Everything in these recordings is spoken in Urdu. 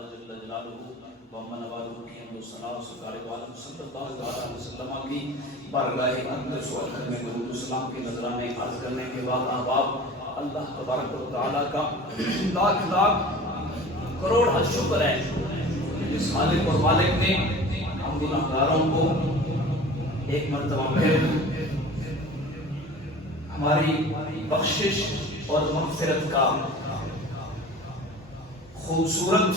تعالی جل جلالہ ومن والہ کی حمد و ثنا و سرکار عالم صلی اللہ علیہ وسلم کی بارگاہ اقدس و میں درود و سلام کی نذرانے عرض کرنے کے بعد احباب اللہ تبارک و تعالی کا لاکھ لاکھ کروڑ حد شکر ہے جس خالق اور مالک نے ہم گناہگاروں کو ایک مرتبہ پھر ہماری بخشش اور مغفرت کا خوبصورت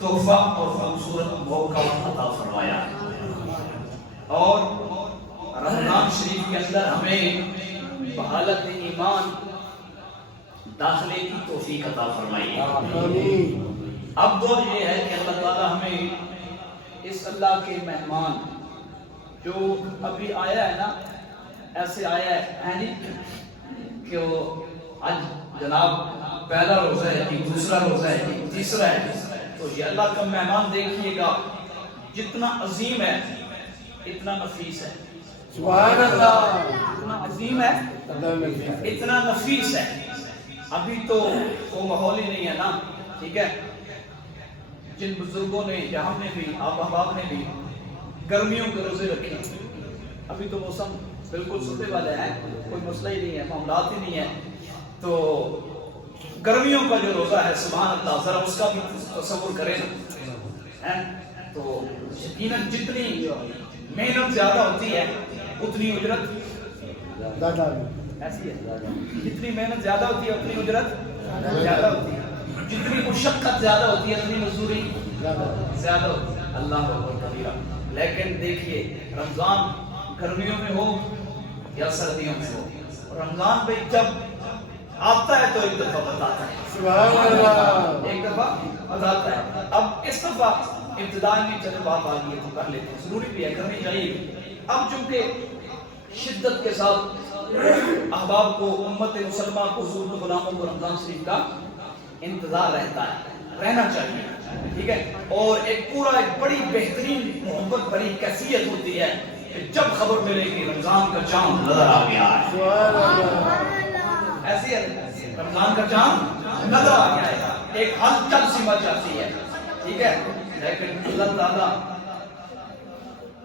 تحفہ اور خوبصورت موقع عطا فرمایا اور رمضان شریف کے اندر ہمیں بحالت ایمان داخلے کی توفیق عطا فرمائی. اب دور یہ ہے کہ اللہ تعالی ہمیں اس اللہ کے مہمان جو ابھی آیا ہے نا ایسے آیا ہے نہیں کہ وہ آج جناب پہلا روزہ ہے کہ دوسرا روزہ ہے کہ تیسرا ہے, تو یہ اللہ کا مہمان دیکھیے گا جتنا عظیم ہے اتنا نفیس ہے. سبحان اللہ. اتنا عظیم ہے اتنا نفیس ہے. ابھی تو وہ ماحول ہی نہیں ہے نا, ٹھیک ہے. جن بزرگوں نے یا ہم نے بھی آپ احباب نے بھی گرمیوں کے روزے رکھے, ابھی تو موسم بالکل سوتے والے ہیں, کوئی مسئلہ ہی نہیں ہے, معاملات ہی نہیں ہے, تو گرمیوں کا جو روزہ ہے سبحان اللہ ذرا اس کا بھی تصور کریں نا, تو یقیناً جتنی محنت زیادہ ہوتی ہے اتنی اجرت ایسی ہے, جتنی محنت زیادہ ہوتی ہے اتنی اجرت زیادہ ہوتی ہے, جتنی مشقت زیادہ ہوتی ہے اتنی مزدوری زیادہ ہوتی ہے. اللہ اکبر کبیرہ. لیکن دیکھیے رمضان گرمیوں میں ہو یا سردیوں میں ہو, رمضان بھائی جب آتا ہے تو ایک دفعہ بتاتا ہے, سبحان اللہ, ایک دفعہ بتاتا ہے. اب اس دفعہ ابتدائی میں چلے بات آ گئی ہے تو کر لیتے ہیں, ضروری بھی ہے کرنی چاہیے. اب چونکہ شدت کے ساتھ احباب کو امت مسلمہ کو حضور غلاموں کو رمضان شریف کا انتظار رہتا ہے, رہنا چاہیے, ٹھیک ہے. اور ایک پورا ایک بڑی بہترین محبت بڑی کیفیت ہوتی ہے کہ جب خبر ملے کہ رمضان کا چاند نظر آ گیا ہے, ایسی ہے رمضان کا چاند نظر آ گیا ہے, ایک ہلچل سی مچ جاتی ہے, ٹھیک ہے. لیکن اللہ تعالیٰ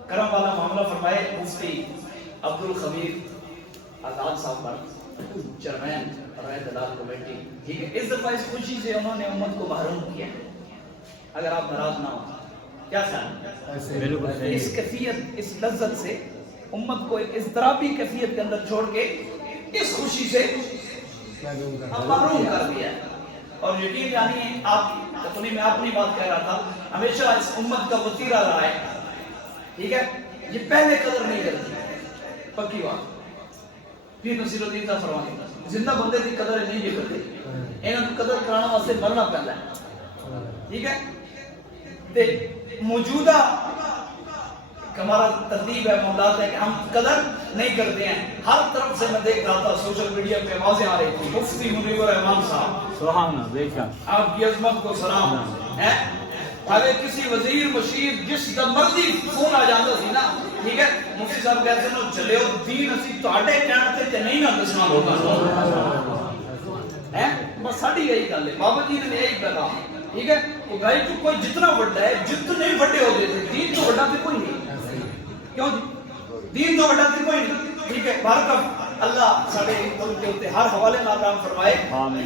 کرم والا معاملہ فرمائے. مفتی عبد الخبیر آزاد صاحب پر چیئرمین رائے دلال کمیٹی, ٹھیک ہے, اس دفعہ اس خوشی سے انہوں نے امت کو محروم کیا. اگر آپ ناراض نہ ہو کیا خیال, اس کیفیت اس لذت سے امت کو ایک اضطرابی کیفیت کے اندر چھوڑ کے اس خوشی سے محروم کر دیا. اور یقین یعنی آپ اپنی میں اپنی بات کہہ رہا تھا, ہمیشہ اس امت کا وتیرہ رہا ہے, ٹھیک ہے. یہ پہلے قدر نہیں کرتی, پکی بات. پھر نصیر الدین صاحب فرماتے ہیں زندہ بندے کی قدر نہیں بھی کرتے, انہوں نے قدر کرانا واسطے مرنا پہلا ہے, ٹھیک ہے. موجودہ ہمارا ترتیب ہے, معاملات ہے کہ ہم قدر نہیں کرتے ہیں. ہر طرف سے میں دیکھ رہا تھا سوشل میڈیا پہ آوازیں آ رہی تھی, مفتی منیر الرحمان صاحب سبحان اللہ, بے شک آپ کی عظمت کو سلام ہے. اگر کسی وزیر مشیر جس کا مرضی فون آ جاتا سی نا, ٹھیک ہے, مفتی صاحب کہتے ہیں نو چلے ہو دین اسی تہاڈے کہنے تے نہیں نہ دسنا ہوگا ہے, بس ساڈی یہی گل ہے. بابا جی نے یہی کہا, ٹھیک ہے, کہ بھائی تو کوئی جتنا بڑا ہے جتنے بڑے ہو گئے دین تو بڑا تو کوئی نہیں, کیوں جی, دین تو بڑا تو کوئی نہیں, ٹھیک ہے. بارک اللہ سارے ان کے اوپر ہر حوالے نام فرمائے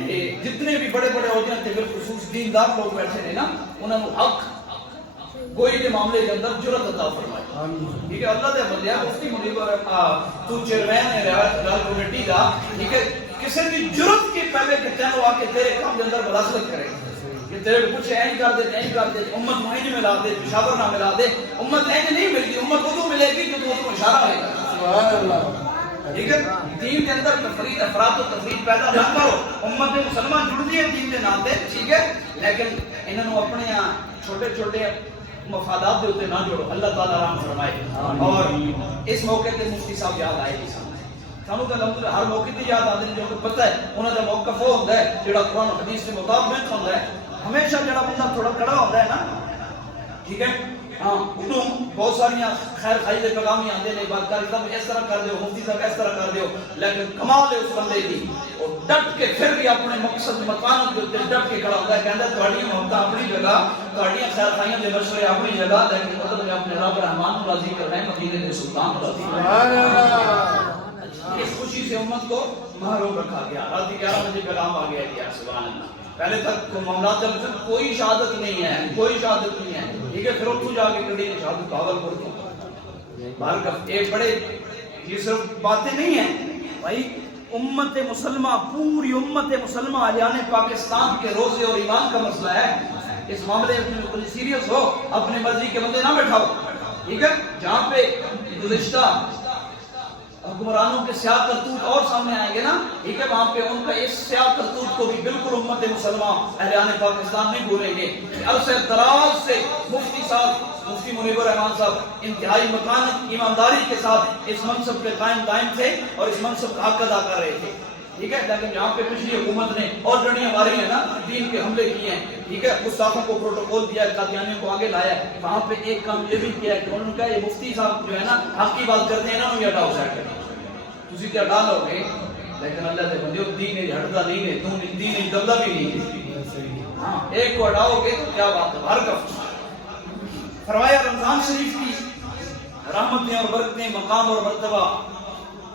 کہ جتنے بھی بڑے بڑے ہو جائیں تے بالخصوص دیندار لوگ بیٹھے ہیں نا, انہوں نے حق گوئی کے معاملے کے اندر جرأت عطا فرمائے, ٹھیک ہے. اللہ دے بندے مفتی منیر تو چیئرمین ہے رائے کمیٹی کا, ٹھیک ہے, کسی بھی جرأت کے پہلے کہ تینوں آ کے تیرے کام کے اندر مداخلت کرے کہ تیرے کو کچھ این کر دے نہیں کر دے, امت معین میں ملا دے, پشاور نہ ملا دے. امت این نہیں ملتی, امت وہ تو ملے گی جو تو اشارہ ہے. سبحان اللہ, ٹھیک ہے. دین کے اندر تفرید افراد و تفرید پیدا نہ کرو. امت مسلمان جڑتی ہے دین کے نام سے, ٹھیک ہے, لیکن انہوں نے اپنے یہاں چھوٹے چھوٹے مفادات دے ہوتے نہ جوڑو. اللہ تعالیٰ رحم فرمائے. اور اس موقع تے مفتی صاحب یاد آئے گی سانو تو الحمدللہ ہر موقع تے یاد آتے ہیں, جو کہ پتہ ہے انہوں کا موقف وہ ہوتا ہے جڑا قرآن و حدیث کے مطابق ہوتا ہے. ہمیشہ جڑا بندہ تھوڑا کڑا ہوتا ہے نا, ٹھیک ہے, ہاں اٹھوں بہت ساری خیر خائی دے پیغامی آندے نے بات کر صاحب اس طرح کر دیو مفتی صاحب اس طرح کر دیو لیکن کمال ہے اس بندے دی اور ڈٹ کے پھر بھی اپنے مقصد مکان کے ڈٹ کے کھڑا ہوتا ہے کہندا تہاڈی محبت اپنی جگہ تہاڈی خیر خائیاں دے مشورے اپنی جگہ لیکن مطلب میں اپنے رب رحمان راضی کر رہے ہیں مدینے دے سلطان راضی سبحان اللہ اس خوشی سے امت کو محروم رکھا گیا رات 11 بجے پیغام آ گیا کہ سبحان اللہ پہلے تک معاملات جب کوئی شہادت نہیں ہے کوئی شہادت نہیں ہے ٹھیک ہے پھر اتوں جا کے کڑی شہادت پاگل پور کی بارگاہ ایک بڑے یہ صرف باتیں نہیں ہیں بھائی امت مسلمہ پوری امت مسلمہ اعلان پاکستان کے روزے اور ایمان کا مسئلہ ہے اس معاملے میں کوئی سیریس ہو اپنے مرضی کے بندے نہ بیٹھاؤ ٹھیک ہے جہاں پہ گزشتہ حکمرانوں کے سیاہ کرتوت اور سامنے آئیں گے نا ٹھیک ہے وہاں پہ ان کا اس سیاہ کرتوت کو بھی بالکل امت مسلمہ اہلیان پاکستان نہیں بھولیں گے عرصہ دراز سے مفتی صاحب مفتی منیب الرحمان صاحب انتہائی مکانت ایمانداری کے ساتھ اس منصب پہ قائم تھے اور اس منصب کا حق ادا کر رہے تھے ٹھیک ہے لیکن جہاں پہ پچھلی حکومت نے اور ڈنڈیاں ماری ہیں نا دین کے حملے کیے ہیں ٹھیک ہے گستاخوں کو پروٹوکول دیا ہے قادیانیوں کو آگے لایا ہے وہاں پہ ایک کام یہ بھی کیا ہے کہ انہوں نے کہا یہ مفتی صاحب جو ہے نا حق کی بات کرتے ہیں نا انہوں نے ہٹاؤ سیٹ تسی تے ہٹا لو گے لیکن اللہ دے بندے دین نہیں ہٹدا نہیں ہے تو دین نہیں دبدا بھی نہیں ہاں ایک کو ہٹاؤ گے تو کیا بات ہے ہر کف فرمایا رمضان شریف کی رحمتیں اور برکتیں مقام اور مرتبہ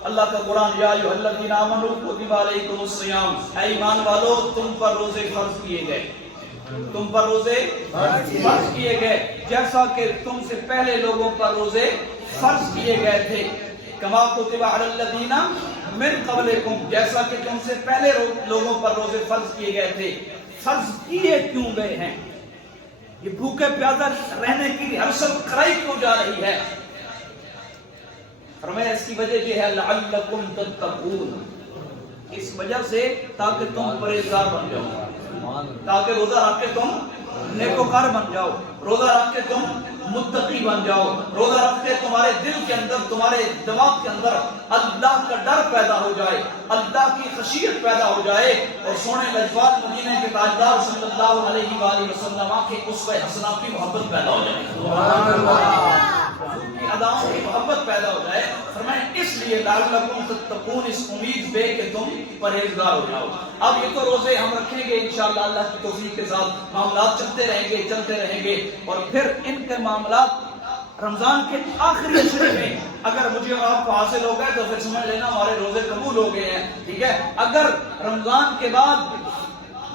اللہ کا قرآن یا ایھا الذین آمنوا کتب علیکم الصیام اے ایمان والو تم پر روزے فرض کیے گئے تم پر روزے فرض کیے گئے جیسا کہ تم سے پہلے لوگوں پر روزے فرض کیے گئے تھے کما کتب علی الذین من قبلکم جیسا کہ تم سے پہلے لوگوں پر روزے فرض کیے گئے تھے فرض کیے کیوں گئے ہیں یہ بھوکے پیاسے رہنے کی ہرسل کرائی کیوں جا رہی ہے فرمایا اس کی وجہ یہ ہے لعلکم تتقون اس وجہ سے تاکہ تم پرہیزگار بن جاؤ تاکہ روزہ رکھ کے تم نیکوکار بن جاؤ روزہ رکھ کے تم متقی بن جاؤ روزہ رکھ کے تمہارے دل کے اندر تمہارے دماغ کے اندر اللہ کا ڈر پیدا ہو جائے اللہ کی خشیت پیدا ہو جائے اور سونے لجپال مدینے کے تاجدار صلی اللہ علیہ وآلہ وسلم کے اسوہ حسنہ کی محبت پیدا ہو جائے سبحان اللہ کی اداؤں کی محبت پیدا ہو جائے فرمائیں اس لیے لعلکم تتقون اس امید پہ کہ تم پرہیزگار ہو جاؤ اب یہ تو روزے ہم رکھیں گے انشاءاللہ اللہ کی توفیق کے ساتھ معاملات چلتے رہیں گے اور پھر ان کے معاملات رمضان کے آخری عشرے میں اگر مجھے اور آپ کو حاصل ہو گئے تو پھر سمجھ لینا ہمارے روزے قبول ہو گئے ہیں ٹھیک ہے اگر رمضان کے بعد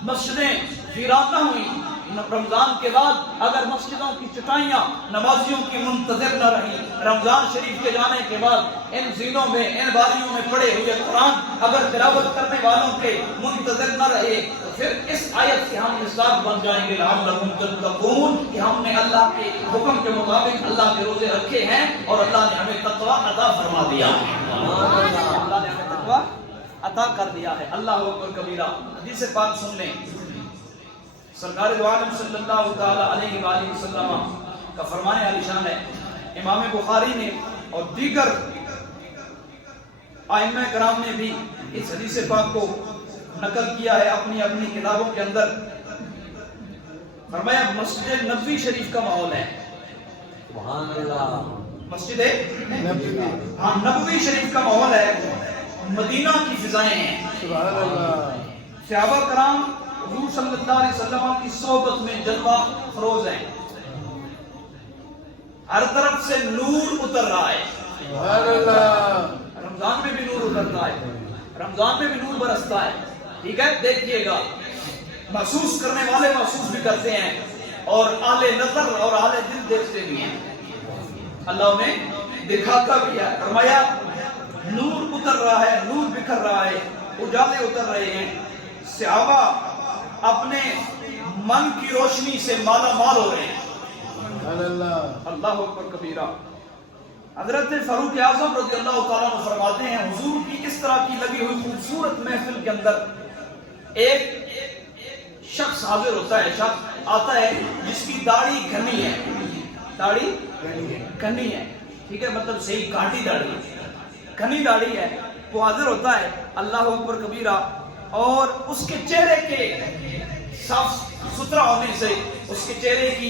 مسجدیں ویران نہ ہوئی رمضان کے بعد اگر مسجدوں کی چٹائیاں نمازیوں کی منتظر نہ رہی رمضان شریف کے جانے کے بعد ان زینوں میں ان باریوں میں پڑے ہوئے قرآن اگر تلاوت کرنے والوں کے منتظر نہ رہے تو پھر اس آیت سے ہم مصداق بن جائیں گے لعلکم تتقون کہ ہم نے اللہ کے حکم کے مطابق اللہ کے روزے رکھے ہیں اور اللہ نے ہمیں تقوی عطا فرما دیا اللہ نے ہمیں تقوی عطا کر دیا ہے اللہ اکبر کبیرہ حدیث پاک سن لیں سرکار دو عالم صلی اللہ تعالی علیہ وآلہ وسلم کا فرمان عالی شان ہے امام بخاری نے اور دیگر ائمہ کرام نے بھی اس حدیث پاک کو نقل کیا ہے اپنی اپنی کتابوں کے اندر فرمایا مسجد نبوی شریف کا ماحول ہے سبحان اللہ مسجد ہاں نبوی شریف کا ماحول ہے مدینہ کی فضائیں ہیں سبحان اللہ صحابہ کرام حضور صلی اللہ علیہ وسلم کی صحبت میں جلوہ فروز ہیں ہر طرف سے نور اتر رہا ہے سبحان اللہ رمضان میں بھی نور اترتا ہے رمضان میں بھی نور برستا ہے ٹھیک ہے دیکھیے گا محسوس کرنے والے محسوس بھی کرتے ہیں اور اہل نظر اور اہل دل دیکھتے بھی ہیں اللہ نے دکھاتا بھی ہے فرمایا نور اتر رہا ہے نور بکھر رہا ہے اجالے اتر رہے ہیں صحابہ اپنے من کی روشنی سے مالا مال ہو رہے ہیں اللہ اکبر کبیرہ حضرت فاروق اعظم رضی اللہ تعالیٰ عنہ فرماتے ہیں حضور کی اس طرح کی لگی ہوئی خوبصورت محفل کے اندر ایک شخص حاضر ہوتا ہے شخص آتا ہے جس کی داڑھی گھنی ہے داڑھی گھنی ہے ٹھیک ہے مطلب صحیح کانٹی داڑھی گھنی داڑھی ہے وہ حاضر ہوتا ہے اللہ اکبر کبیرہ اور اس کے چہرے کے صاف ستھرا ہونے سے اس کے چہرے کی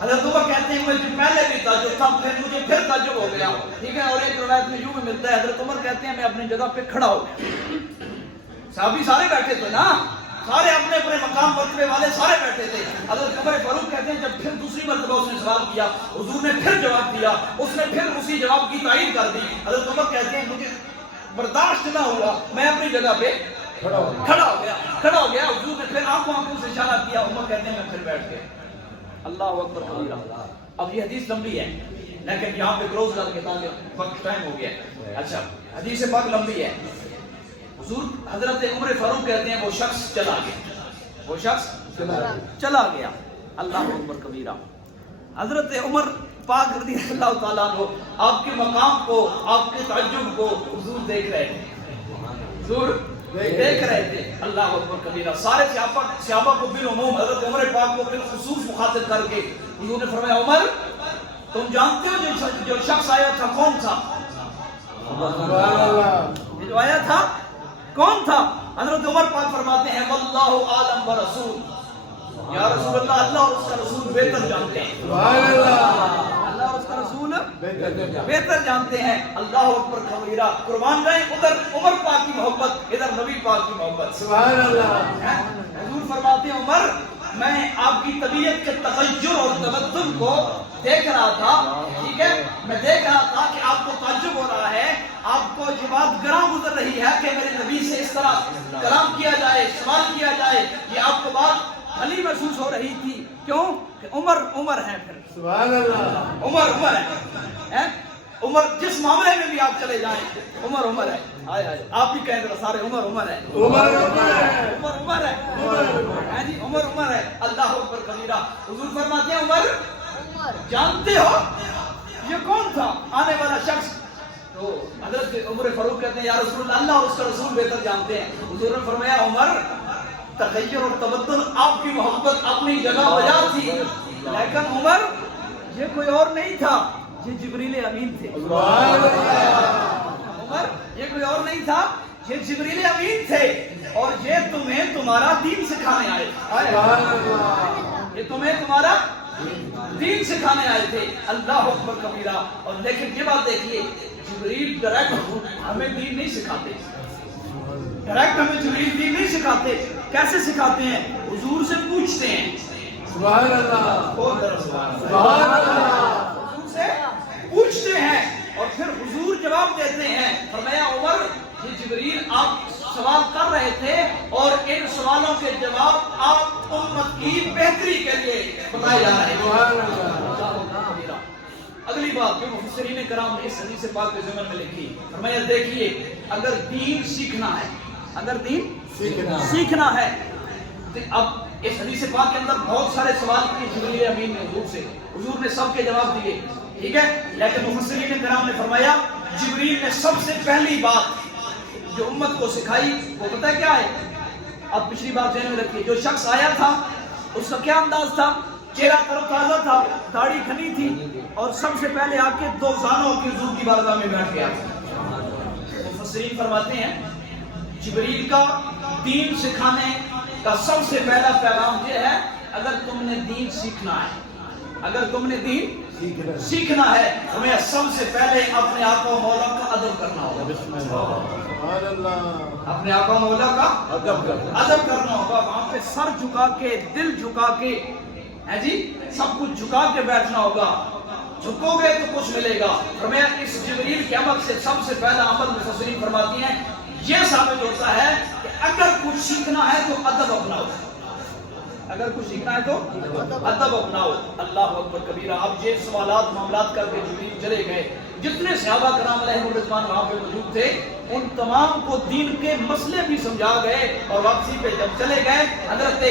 حضرت عمر کہتے ہیں مجھے پہلے بھی تعجب تھا پھر مجھے پھر تعجب ہو گیا. ٹھیک ہے. اور ایک روایت میں یوں بھی ملتا ہے حضرت عمر کہتے ہیں میں اپنی جگہ پہ کھڑا ہو گیا. صحابی سارے بیٹھے تھے نا, سارے اپنے اپنے مقام مرتبے والے سارے بیٹھے تھے. حضرت عمر فاروق کہتے ہیں جب پھر دوسری مرتبہ اس نے سوال کیا حضور نے پھر جواب دیا, اس نے پھر اسی جواب کی تائید کر دی. حضرت عمر کہتے ہیں مجھے برداشت نہ ہوا, میں اپنی جگہ پہ کھڑا ہو گیا. حضور نے پھر آنکھوں سے اشارہ کیا. عمر کہتے ہیں میں پھر بیٹھ گیا. اللہ اکبر کبیرہ. اب یہ حدیث لمبی ہے لیکن یہاں پہ کلوز کر کے تاکہ وقت ٹائم ہو گیا. اچھا حدیث پاک لمبی ہے. حضور حضرت عمر فاروق کہتے ہیں وہ شخص چلا گیا. اللہ اکبر کبیرہ. حضرت عمر پاک رضی اللہ تعالیٰ عنہ آپ کے مقام کو, آپ کے تعجب کو حضور دیکھ رہے تھے. اللہ اکبر کبیرہ. سارے صحابہ کو بالعموم حضرت عمر پاک کو بالخصوص مخاطب کر کے حضور نے فرمایا عمر تم جانتے ہو جو شخص آیا تھا کون تھا؟ جو آیا تھا کون تھا؟ حضرت عمر پاک فرماتے ہیں واللہ عالم ورسول. یا رسول اللہ, اللہ اور اس کا رسول بہتر جانتے ہیں. اللہ اور اس کا رسول بہتر جانتے ہیں. اللہ اکبر کبیرہ. قربان جائیں ادھر عمر پاک کی محبت, ادھر نبی پاک کی محبت. سبحان اللہ. حضور فرماتے ہیں عمر میں آپ کی طبیعت کے تغیر اور تبدل کو دیکھ رہا تھا. ٹھیک ہے, میں دیکھ رہا تھا کہ آپ کو تعجب ہو رہا ہے, آپ کو یہ بات گراں گزر رہی ہے کہ میرے نبی سے اس طرح کلام کیا جائے, سوال کیا جائے. یہ آپ کو بات بھلی محسوس ہو رہی تھی. کیوں کہ عمر ہے. پھر سبحان اللہ. عمر ہے. عمر جس معاملے میں بھی آپ چلے جائیں عمر ہے. آپ بھی کہیں ذرا سارے عمر ہے. عمر ہے. اللہ اکبر کبیرہ. حضور فرماتے ہیں عمر جانتے ہو یہ کون تھا آنے والا شخص؟ تو حضرت عمر فاروق کہتے ہیں یا رسول اللہ, اللہ اور اس کا رسول بہتر جانتے ہیں. حضور نے فرمایا عمر تغیر اور تبدل آپ کی محبت اپنی جگہ بجا تھی, لیکن عمر یہ کوئی اور نہیں تھا, یہ جبریل امین تھے. عمر یہ کوئی اور نہیں تھا, یہ جبریل امین تھے اور یہ تمہیں تمہارا دین سکھانے آئے. یہ تمہیں تمہارا دین سکھانے آئے تھے. اللہ اکبر کبیرہ. اور لیکن یہ بات دیکھیے جبریل ڈائریکٹ ہمیں دین نہیں سکھاتے. جبریل دین نہیں سکھاتے. کیسے سکھاتے ہیں؟ حضور سے پوچھتے ہیں. سبحان اللہ. سبحان اللہ. حضور سے پوچھتے ہیں اور پھر حضور جواب دیتے ہیں. فرمایا عمر یہ جبریل آپ سوال کر رہے تھے اور ان سوالوں کے جواب آپ امت کی بہتری کے لیے بتائے جا رہے ہیں. اگلی بات جو مفسرین کرام نے اس حدیث پاک کے ضمن میں لکھی, فرمایا دیکھیے اگر دین سیکھنا ہے اب اس حدیث پاک کے اندر بہت سارے سوال کیے جبریل امین نے حضور سے, حضور نے سب کے جواب دیے. ٹھیک ہے, لیکن مفسرین کرام نے فرمایا جبریل نے سب سے پہلی بات جو امت کو سکھائی وہ پتہ ہے کیا ہے؟ اب پچھلی بات ذہن میں رکھیے. جو شخص آیا تھا اس کا کیا انداز تھا؟ چہرہ تر و تازہ تھا, داڑھی کھلی تھی اور سب سے پہلے آ کے دو زانوں کی حضور کی بارگاہ میں بیٹھ گیا. مفسرین فرماتے ہیں جبریل کا دین سکھانے کا سب سے پہلا پیغام یہ ہے اگر تم نے دین سیکھنا ہے ہمیں سب سے پہلے اپنے آقا و مولا کا ادب کرنا ہوگا. اپنے آقا و مولا کا ادب کرنا ہوگا. وہاں پہ سر جھکا کے, دل جھکا کے, جی سب کچھ جھکا کے بیٹھنا ہوگا. جھکو گے تو کچھ ملے گا. فرمایا اس جبریل کے عمل سے سب سے پہلا عمل مفسرین فرماتی ہیں یہ ثابت ہوتا ہے کہ اگر کچھ سیکھنا ہے تو ادب اپناؤ. ادب اپناؤ. اللہ اکبر کبیرہ. اب یہ سوالات معاملات کر کے جبریل چلے گئے. جتنے صحابہ کرام علیہم الرضوان وہاں پہ موجود تھے ان تمام کو دین کے مسئلے بھی سمجھا گئے اور واپسی پہ جب چلے گئے حضرت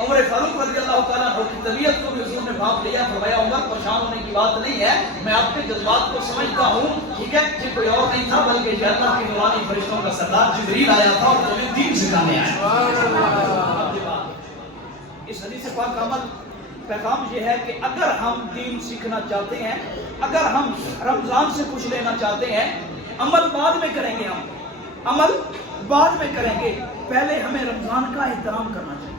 عمر فاروق رضی اللہ تعالیٰ عنہ کی طبیعت کو بھی حضور نے بھانپ لیا. فرمایا عمر پریشان ہونے کی بات نہیں ہے, میں آپ کے جذبات کو سمجھتا ہوں. ٹھیک ہے, یہ کوئی اور نہیں تھا بلکہ اللہ کے نورانی فرشتوں کا سردار جبریل آیا تھا اور تمہیں دین سکھانے آیا. اس حدیث پاک کا عمل پیغام یہ ہے کہ اگر ہم دین سیکھنا چاہتے ہیں, اگر ہم رمضان سے کچھ لینا چاہتے ہیں, عمل بعد میں کریں گے. ہم عمل بعد میں کریں گے, پہلے ہمیں رمضان کا احترام کرنا چاہیے.